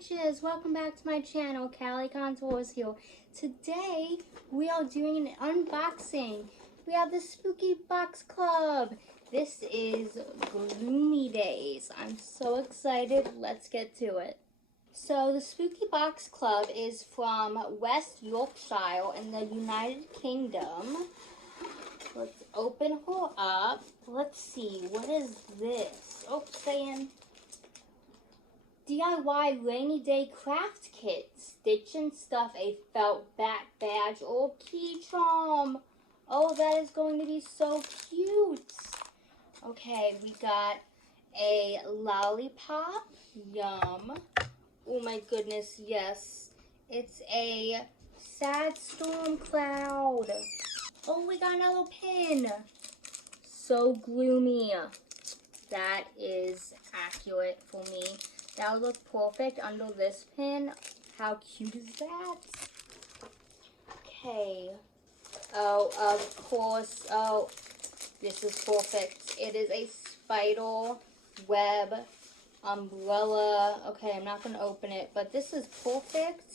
witches, welcome back to my channel. Callie Contours here. Today we are doing an unboxing. We have the Spooky Box Club. This is Gloomy Days. I'm so excited. Let's get to it. So the Spooky Box Club is from West Yorkshire in the United Kingdom. Let's open her up. Let's see, what is this? Oh, saying DIY rainy day craft kit. Stitch and stuff a felt back badge or key charm. Oh, that is going to be so cute. Okay, we got a lollipop. Yum. Oh my goodness, yes. It's a sad storm cloud. Oh, we got another pin. So gloomy. That is accurate for me. That would look perfect under this pin. How cute is that? Okay. Oh, of course. Oh, this is perfect. It is a spider web umbrella. Okay, I'm not going to open it, but this is perfect.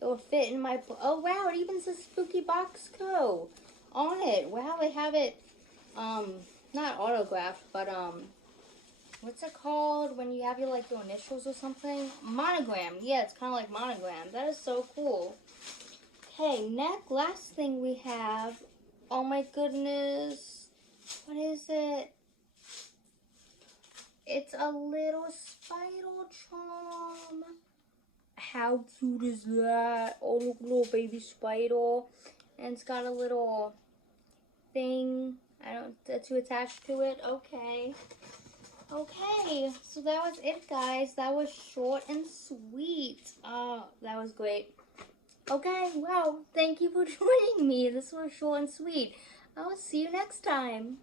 It will fit in my... Oh, wow, it even says Spooky Box Co. on it. Wow, they have it, not autographed, but, what's it called when you have your, like, your initials or something? Monogram. Yeah, it's kind of like monogram. That is so cool. Okay, last thing we have. Oh my goodness. What is it? It's a little spider charm. How cute is that? Oh, look, little baby spider. And it's got a little thing to attach to it. Okay. Okay, so that was it, guys. That was short and sweet. Oh, that was great. Okay, well, thank you for joining me. This was short and sweet. I will see you next time.